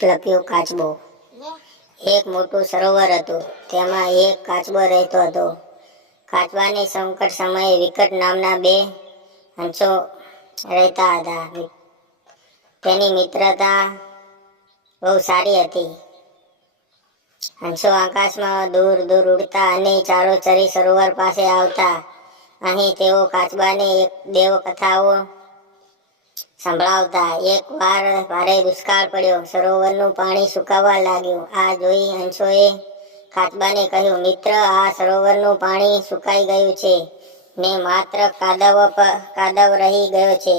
લખ્યું કાચબો. એક મોટું સરોવર હતું. તેમાં એક કાચબો રહેતો હતો. કાચબાની સંકટ સમયે વિકટ નામના બે હંસો રહેતા હતા. તેની મિત્રતા બહુ સારી હતી. હંસો આકાશમાં દૂર દૂર ઉડતા અને ચારોચરી સરોવર પાસે આવતા. અહીં તેઓ કાચબાને એક દેવકથાઓ સંભળાવતા. એક વાર ભારે દુષ્કાળ પડ્યો. સરોવરનું પાણી સુકાવા લાગ્યું. આ જોઈ હંસોએ કાચબાને કહ્યું, મિત્ર, આ સરોવરનું પાણી સુકાઈ ગયું છે ને માત્ર કાદવ રહી ગયો છે.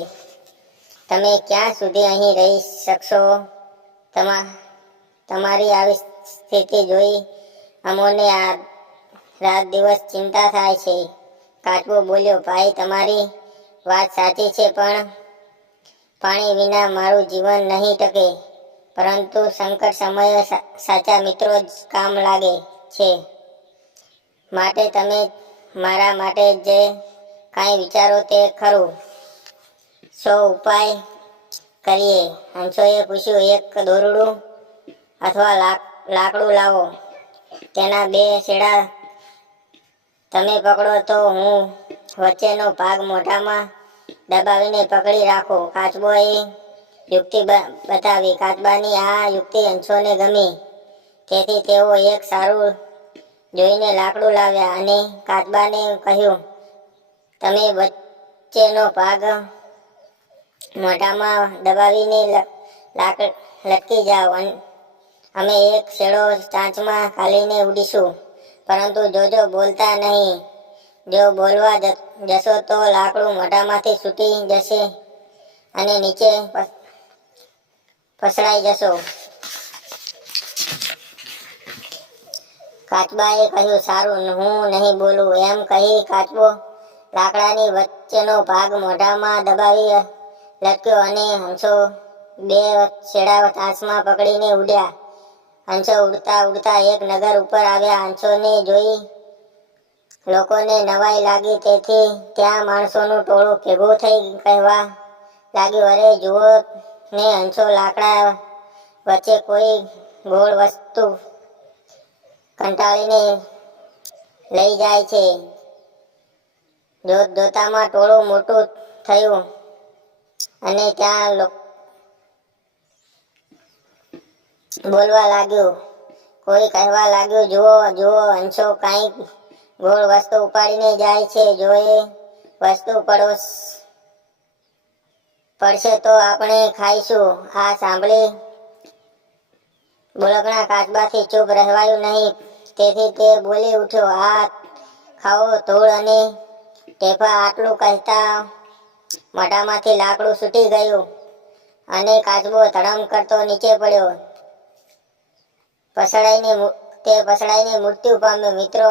તમે ક્યાં સુધી અહીં રહી શકશો? તમારી આવી સ્થિતિ જોઈ અમોને આ રાત દિવસ ચિંતા થાય છે. કાચબો બોલ્યો, ભાઈ, તમારી વાત સાચી છે, પણ પાણી વિના મારું જીવન નહીં ટકે. પરંતુ સંકટ સમયે સાચા મિત્રો જ કામ લાગે છે. માટે તમે મારા માટે જે કાંઈ વિચારો તે ખરું. શો ઉપાય કરીએ? હંસોએ પૂછ્યું. એક દોરડું અથવા લાકડું લાવો. તેના બે છેડા તમે પકડો તો હું વચ્ચેનો ભાગ મોઢામાં દબાવીને પકડી રાખો. કાચબોએ યુક્તિ બતાવી. કાચબાની આ યુક્તિ હંસોને ગમી. તેથી તેઓ એક સારું જોઈને લાકડું લાવ્યા અને કાચબાને કહ્યું, તમે વચ્ચેનો ભાગ મોઢામાં દબાવીને લટકી જાઓ. અમે એક છેડો ચાંચમાં ઘાલીને ઉડીશું, પરંતુ જોજો, બોલતા નહીં. જો બોલવા જશો તો લાકડું મોઢામાંથી છૂટી જશે અને નીચે ફસડાઈ જશો. કાચબાએ કહ્યું, સારું, હું નહીં બોલું. એમ કહી કાચબો લાકડાની વચ્ચેનો ભાગ મોઢામાં દબાવી લટક્યો અને હંસો બે છેડા ચાંચમાં પકડીને ઉડ્યા. હંસો ઉડતા ઉડતા એક નગર ઉપર આવ્યા. હંસોને જોઈ લોકોને નવાઈ લાગી. તેથી ત્યાં માણસોનું ટોળું ભેગું થઈ કહેવા લાગ્યું, અરે જુઓ ને, હંસો લાકડા વચ્ચે કોઈ ગોળ વસ્તુ કંટાળીને લઈ જાય છે. જોતામાં ટોળું મોટું થયું અને ત્યાં બોલવા લાગ્યું. કોઈ કહેવા લાગ્યું, જુઓ જુઓ, હંસો કાંઈક ગોળ વસ્તુ ઉપાડીને જાય છે. જો એ વસ્તુ પડશે તો આપણે ખાઈશું. આ સાંભળી બોલકણા કાચબાથી ચૂપ રહેવાયું નહીં. તેથી તે બોલી ઉઠ્યો, આ ખાઓ, ધૂળ અને ઢેફા. આટલું કહેતા મોઢામાંથી લાકડું છૂટી ગયું અને કાચબો ધડમ કરતો નીચે પડ્યો. પસડાઈને મૃત્યુ પામ્યો. મિત્રો,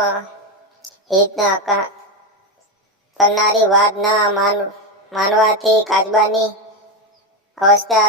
હિત કરનારી વાત ના માનવાથી કાચબાની અવસ્થા